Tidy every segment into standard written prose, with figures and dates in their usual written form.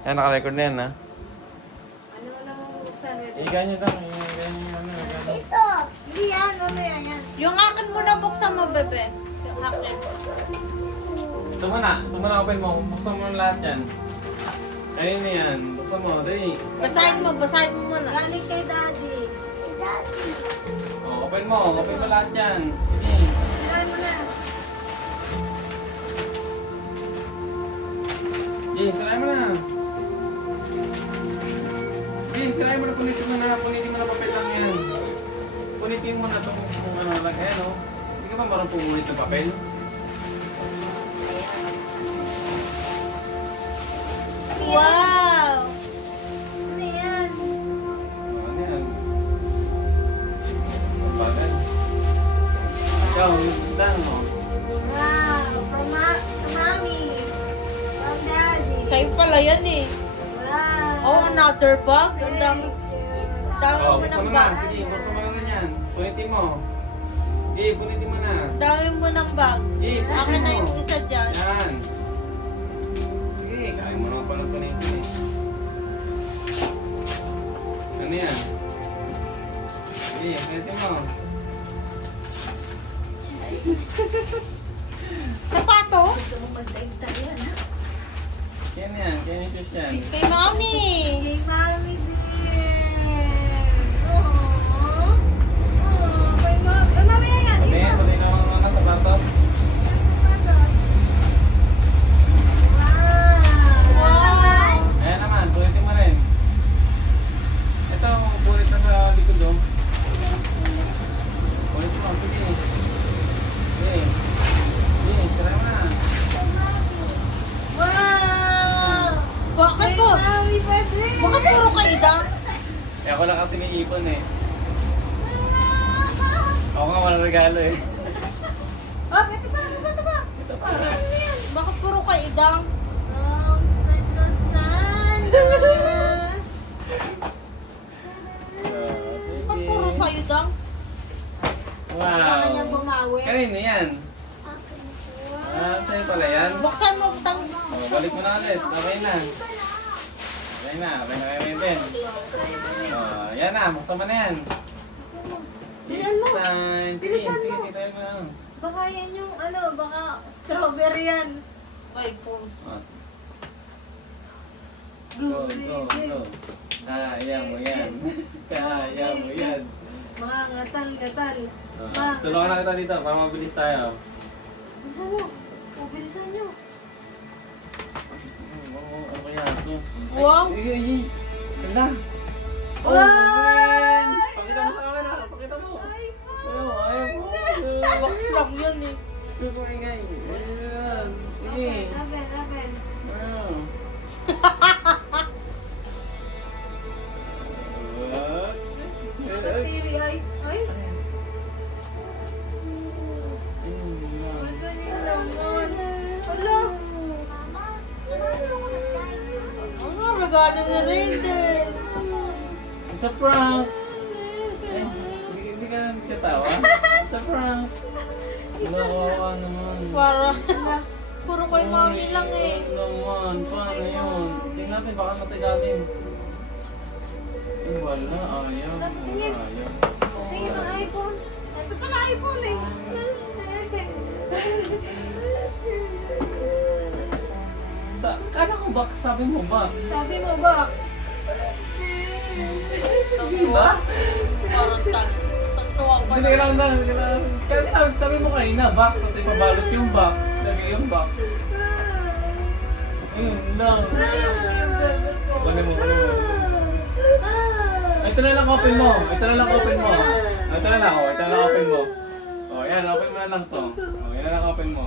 Yan, naka-record na yan, ha? Ano mo naman buksan? Ganyan lang. Ganyan, ano, ganyan. Ito! Hindi yan, mamaya yan. Yung akin muna buksan mo, bebe. Yung akin. Ito muna, open mo. Buksan mo lahat yan. Ayun na yan. Buksan mo, dali. Basahin mo muna. Galing kay daddy. Kay daddy. Oh, open mo lahat yan. Sige. Basahin mo na. Sige, sirahin mo na. Sige, sirahin mo na. Punitin mo na papel lang yan. Punitin mo na itong ano lang. Ayan, oh. Hindi ka ba marunong pumunit ng papel? Wow! Ano yan? Oh, ano yan? Bagal. Ikaw, dan, no? Wow! From mommy. From daddy. Sa'yo pala yan eh. Wow! Oh, another bag? Ang dami. Dami Oh, mo buksan ng mo na. bag. Sige, buksan mo na yan. Punitin mo. Sige, punitin mo na. Dami mo ng bag. Sige, Akin punitin na mo. yung isa dyan. Yan. Sige, kaya mo naman pala punitin eh. Ano yan? Sige, punitin mo. Sapatos? Yan yan, kaya yung shoes yan. Kay mommy. Kay mommy din. Aww. Kay mommy. Ay, mamaya yan. Tuloy na mga sapatos. Wow. Ayan naman, punitin mo rin. Ito, punit na sa likod oh. Punit mo, sige. Sige. Sige, sira mo na. Wow. Bakit po? Bakit puro kaida? Eh ako lang kasi may ipon eh. Ako nga walang regalo eh. Oh, ito pa. Ito pa. Ito pa. Bakit puro kaida? From San Casandra. Bakit puro Sige. sa'yo dang? Kailangan niyang Wow. bumawi. Kanino yan? Sa'yo pala yan? Buksan mo dang. Oh, balik mo na ulit. Okay na. Okay na kayo din. Oh, yan na, buksan mo na yan. It's time. Sige, tayo mo na. Baka yan yung baka strawberry yan. Ay, po. Oh. Go. Kaya mo yan. Kaya mo yan. Mga ngatal. Tulungan na kita dito para mabilis tayo. Bilisan mo. Bilisan nyo. Ano kaya? Wow. Ay. Ganda. Wow. man! Pakita mo sa camera. Pakita mo. Ayaw mo. Box lang yun eh. Gusto ko ingay. Ayan. Sige. Open. Wow. Nakatiri ay. Masan yung laman? Hala. Ang nga, regalo ni Raiden. It's a prank. Ay, hindi ka nagkatawa? It's a prank. Nakawa naman. Para. Puro kay mami lang eh. Naman, paano yun? Tingnan natin, baka nasa ilalim. Wala, ayaw. Tingin. Ayaw. Tingin ang iPhone. Ito pala iPhone eh. Kala ko box, sabi mo box. Sabi mo ba? Diba? Parang tagtuwa pa Hindi ka lang. Kaya sabi mo kanina, box, kasi pabalot yung box. Lagi yung box. Ayun lang. Kunin mo. Ito na lang open mo. Ito na lang open mo. Oh, yan, open mo na lang to. Oh, yan na lang open mo.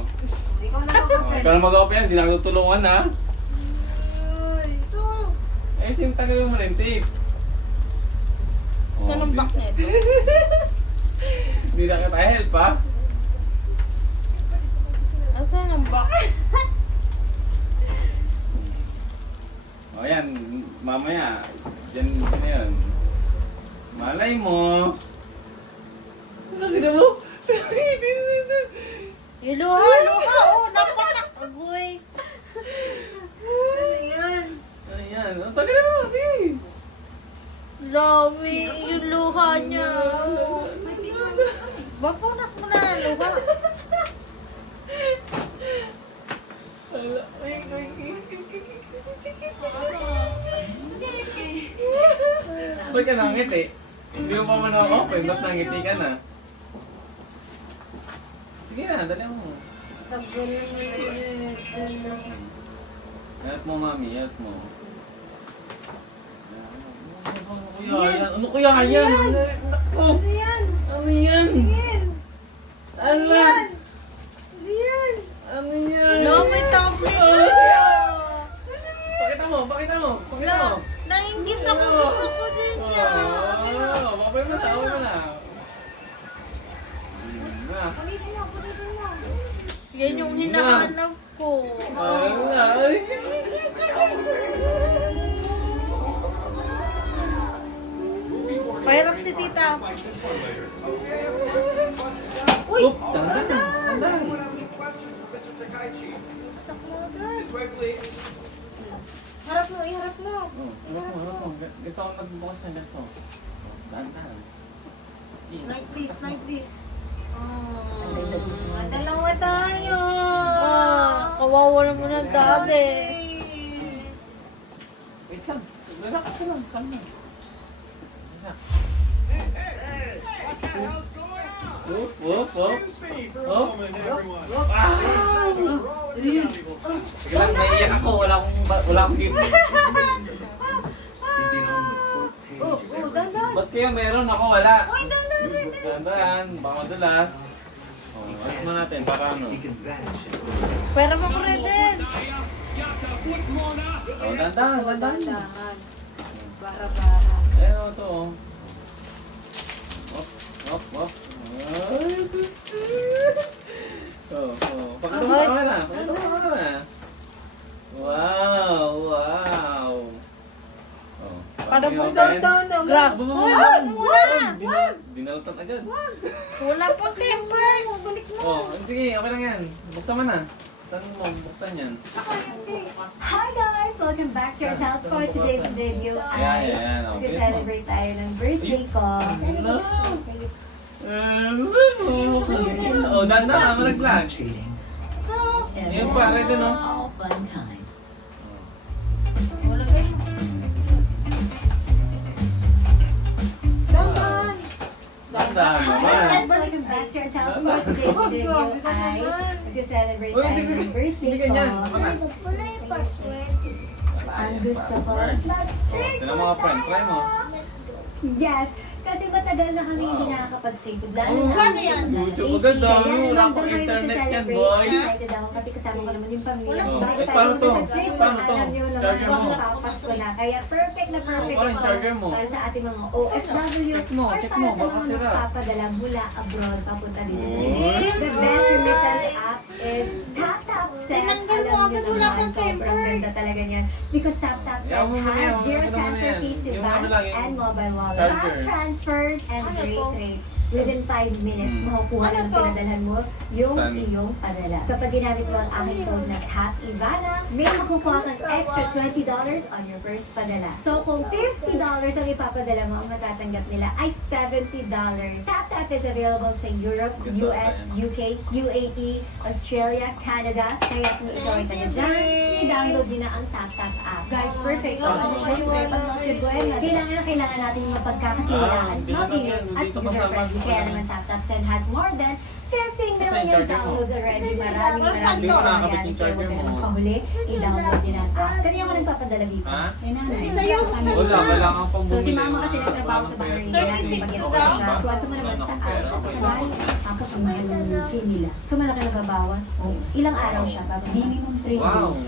Ikaw na Oh, mag-open. ikaw na mag-open yan, hindi na tutulungan ha. Ito. Eh, tagalin mo rin, tape. Saan ang back nito? Hindi na kita help ha. Saan ang back? O yan, mamaya. Diyan na yun. Malay mo. Ano, tinan mo? Yung luha, oh, napatak. Agoy. Ano yan? Ano Dami, yung luha niya. Bapunas mo na ang luha. Ba't ka nangiti? Hindi mo pa man open, ba't nangiti ka na? Sige na, dali mo. Help mo, mami, help mo. Ano kaya yan? Naku! Ano yan? Ano yan? Tingin. Ano? Ano yan? Ano yan? Lo, may topic na. Pakita mo, pakita mo, pakita mo. Nainggit ako. Gusto ko din yan. Mapay mo na, mapay mo na. Yan yung hinahanap ko. Ay, Pahirap si tita. Uy! Oop, dandan, dandan. Isak mo agad. Harap mo, iharap mo. Harap mo. Ito ako nagbukas ng ganito. Dandan. Like this, like this. Dalawa tayo. Kawawa naman ang dati. Wait lang. Relax ka lang. Calm lang. Relax. Whoop, whoop, whoop. Oh. Ah! Sige lang, naiiyak ako. Wala akong gift. Dandan. Ba't kaya meron ako? Wala. Uy, dandan. Dandan. Baka madulas. Alis mo natin. Para ano? Pera mo ko rin din. Dandan. Dandan. Bara-bara. Ayan o ito oh. Op, op, op. Ay, pakita mo sa camera. Pakita mo sa camera. Wow, wow. Oh, Para pakita po mo sa akin. dandan. Grab. Wag muna. Dinalatan agad. Wala pong temper. Balik mo. Oh, sige, okay lang yan. Buksan mo na. Saan mo buksan yan? Hi guys! Welcome back to our channel. For today's video ay Yan. Okay. celebrate tayo ng birthday ko. Hello. Oh, dandan ka. Malaglag. Yung pare din oh. Wala kayo. Dandan. Dandan naman. Welcome back to our channel. For today's video ay celebrate Uy, tayo hindi ng birthday ko. ganyan. Mga. Ang gusto ko. Tinan mo ka friend. Try mo. Yes! Kasi matagal na kami hindi nakakapag-stream food. Lalo na Gano yan? YouTube maganda. Wala akong internet yan, boy. Excited ako kasi kasama ko naman yung pamilya. Oh, Bago eh, tayo paano to? mag-stream food, Paano to? alam niyo naman Charger mo. magpapasko na. Kaya perfect na perfect Paano yung ito charger mo? para sa ating mga OFW Check mo, or check para mo, sa baka mga sira. magpapadala mula abroad papunta dito sa Uy. Pilipinas. The best remittance app is TapTap Send. Tinanggal mo Alam niyo agad, wala naman, kang sobrang temper. ganda talaga niyan. Because TapTap Send Yaman mo na yan, has zero yaman mo na transfer yan. fees to Yung ano banks lang, yung and mobile wallet. charger. Fast transfers and Ano great to? rates. Within 5 minutes, makukuha Ano ng to? pinadalhan mo yung Stand. iyong padala. Kapag ginamit mo ang aking code na Tap Ivana, may makukuha kang extra $20 on your first padala. So kung $50 ang ipapadala mo, ang matatanggap nila ay $70. TapTap is available sa Europe, US, UK, UAE, Australia, Canada. Kaya kung ikaw ay taga dyan, i-download din na ang TapTap app. Guys, perfect. Hindi ko Kasi syempre, pag Noche Buena, kailangan natin yung mapagkakatiwalaan. Hindi naman yan. At Dito user-friendly. Kaya naman TapTap Send has more than 15 Kasi yung million charger mo. downloads already. Maraming Hindi mo nakakabit yung charger mo. Pahuli, i-download din ang app. Kanina ko nagpapadala dito. Ha? Sa'yo, buksan mo Wala, na. wala kang pang So si bumili. mama kasi nagtrabaho sa Bahrain. 36 to Kaya daw? pag tuwato mo naman sa app. Tapos ang mahal ng fee nila. So malaki nababawas. Ilang araw siya bago minimum 3 Wow. days.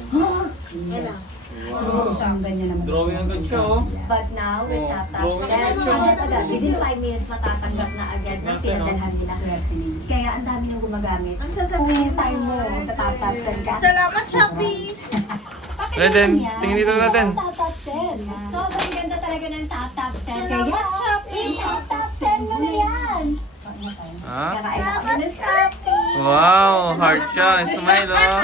Yan lang. Wow. So ang ganyan naman. Drawing ang good show. But now, with Oh, TapTap drawing Send, ang good agad-agad, within 5 minutes matatanggap na agad na Natin, pinadalhan nila. Swerte nila. Kaya ang dami nang gumagamit. Ang Kung sasabihin yung time mo, tatap-tap send ka. Salamat, Shopee. Reden, tingin dito natin. Tap-tap send. Sobrang ganda talaga ng tap-tap send. Salamat, Shopee. I-tap-tap send mo na yan. Ha? Kakain na kami ng Shopee. Wow, heart siya. Smile oh.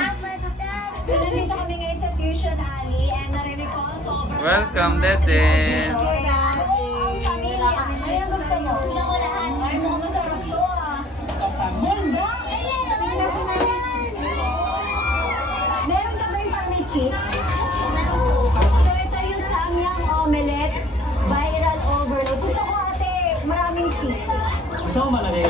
So, nandito kami ngayon sa Fusion Alley and narinig ko sobrang... Welcome, Dede. Thank you, Daddy. gusto mo? Tignan ko lahat. Ay, mukhang masarap to ah. Ganda! Tingnan sa namin. Meron ka ba yung pang chips? So, ito yung Samyang Omelette Viral Overload. Gusto ko ate, maraming cheese. Gusto mo malagay